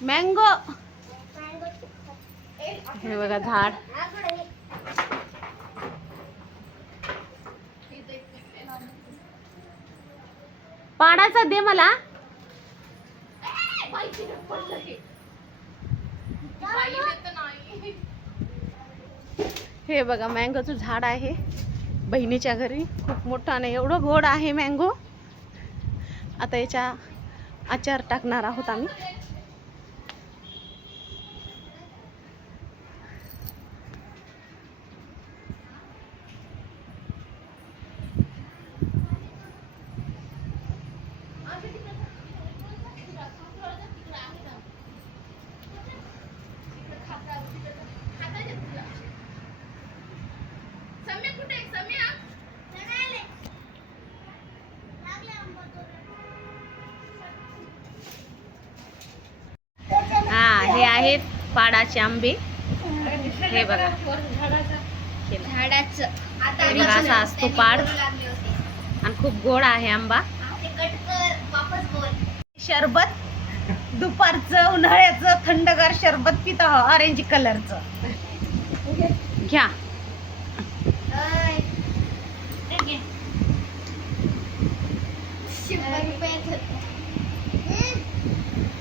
Mango. हे बघा झाड. पाडाचा दे मला. हे बघा मँगोचं झाड आहे. बहिणीच्या घरी खूप मोठं आणि एवढं गोड आहे मँगो. आता याच्या आचार टाकणार आहोत आम्ही हा हे आहेत पाडाचे आंबे. हे बघा. असा असतो पाड. आणि खूप गोड आहे आंबा. शरबत. दुपारचं उन्हाळ्याचं थंडगार शरबत पित ऑरेंज कलरचं घ्या.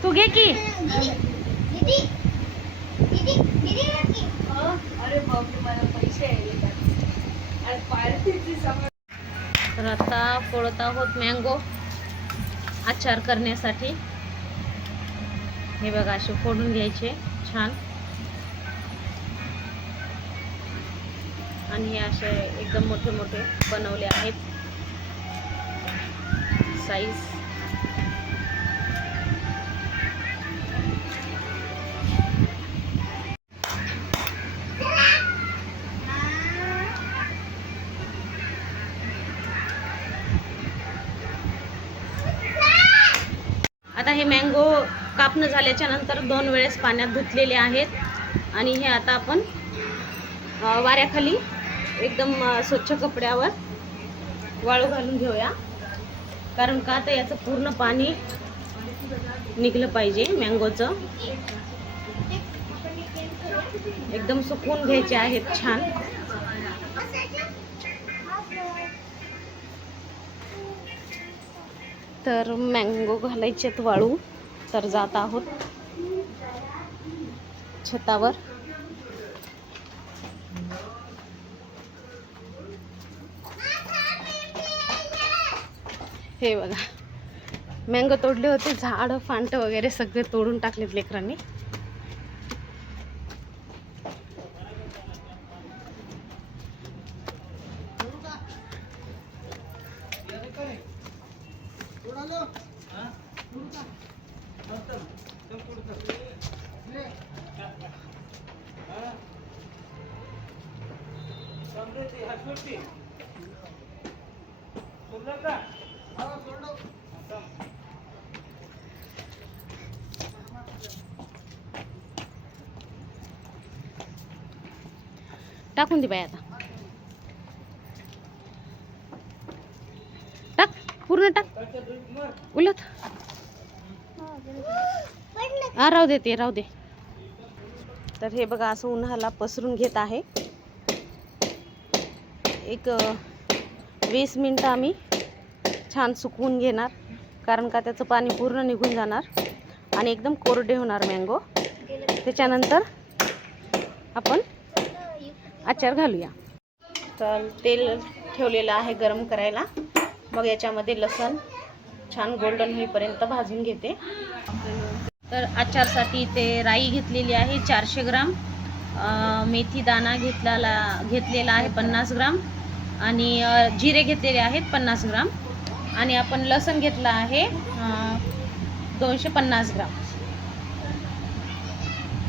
तू घे की. आता आहोत मँगो आचार करण्यासाठी. हे बघा असे फोडून घ्यायचे छान. आणि हे असे एकदम मोठे मोठे बनवले आहेत. साईज आता हे मँगो कापणं झाल्याच्यानंतर दोन वेळेस पाण्यात धुतलेले आहेत. आणि हे आता आपण वाऱ्याखाली एकदम स्वच्छ कपड्यावर वाळू घालून घेऊया. कारण का तर याचं पूर्ण पाणी निघलं पाहिजे मँगोचं एकदम सुकून घ्यायचे आहेत छान. तर मँगो घालायचेत वाळू. तर जात आहोत छतावर. हे बघा. मँगो तोडले होते झाड फांट वगैरे सगळे तोडून टाकलेत लेकरांनी. टाकून दे बाई आता टाक पूर्ण टाक. उलट. हा राहू दे ते राहू दे. तर हे बघा असं उन्हाला पसरून घेत आहे. एक वीस मिनटं आम्ही छान सुकवून घेणार कारण का त्याचं पाणी पूर्ण निघून जाणार आणि एकदम कोरडे होणार मँगो त्याच्यानंतर आपण आचार घालूया. तर तेल ठेवलेलं आहे गरम करायला. मग याच्यामध्ये लसण छान गोल्डन होईपर्यंत भाजून घेते. तर आचारसाठी ते राई घेतलेली आहे चारशे ग्राम. मेथी दाणा घेतलेला घेतलेला आहे पन्नास ग्राम. आणि जिरे घेतलेले आहेत पन्नास ग्राम. आणि आपण लसण घेतला आहे दोनशे पन्नास ग्राम.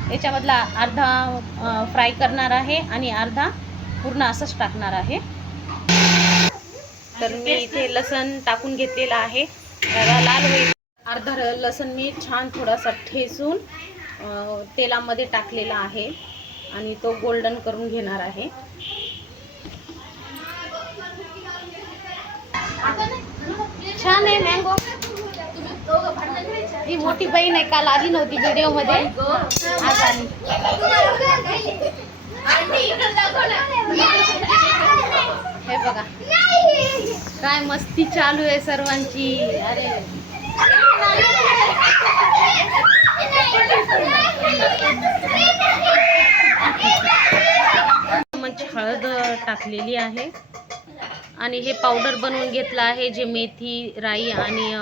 याच्यामधला अर्धा फ्राय करणार आहे आणि अर्धा पूर्ण असंच टाकणार आहे. तर मी इथे लसण टाकून घेतलेला आहे. त्याला लाल होईल. अर्धा लसण मी छान थोडासा ठेसून तेलामध्ये टाकलेला आहे. आणि तो गोल्डन करून घेणार आहे. छान आहे मँगो ही मोठी बहीण आहे काल आली नव्हती व्हिडिओमध्ये आज आली. हे बघा. काय मस्ती चालू आहे सर्वांची. अरे. म्हणजे हळद टाकलेली आहे. आणि हे पावडर बनवून घेतलं आहे जे मेथी राई आणि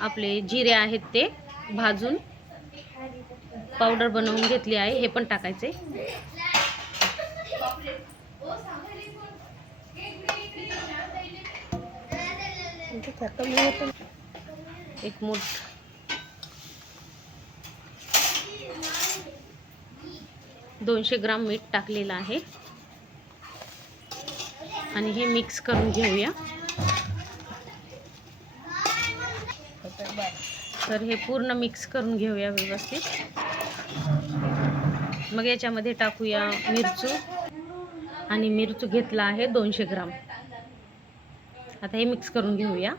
आपले जिरे आहेत ते भाजून. पावडर बनवून घेतली आहे. हे पण टाकायचे. एक मूठ. दोनशे ग्राम मीठ टाकलेलं आहे. आणि हे मिक्स करून घेऊया. तर हे पूर्ण मिक्स करून घेऊया व्यवस्थित. मग याच्यामध्ये टाकूया मिरचू. आणि मिरचू घेतला आहे दोनशे ग्राम. आता हे मिक्स करून घेऊया.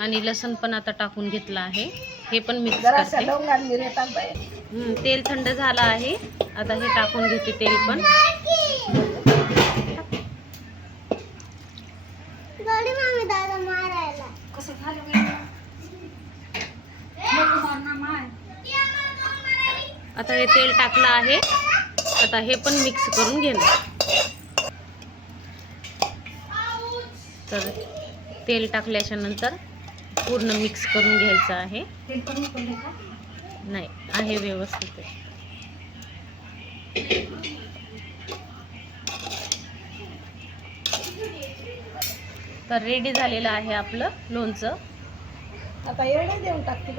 आणि लसण पण आता टाकून घेतला आहे. हे पण मिक्स करते. तेल थंड झालं आहे. आता हे टाकून घेते तेल पण. आता हे तेल टाकलं आहे. आता हे पण मिक्स करून घेणार. तर तेल टाकल्याच्या नंतर पूर्ण मिक्स करून घ्यायचं आहे? नाही आहे व्यवस्थित. तर रेडी झालेलं आहे आपलं लोणचं. आता एवढं देऊन टाकते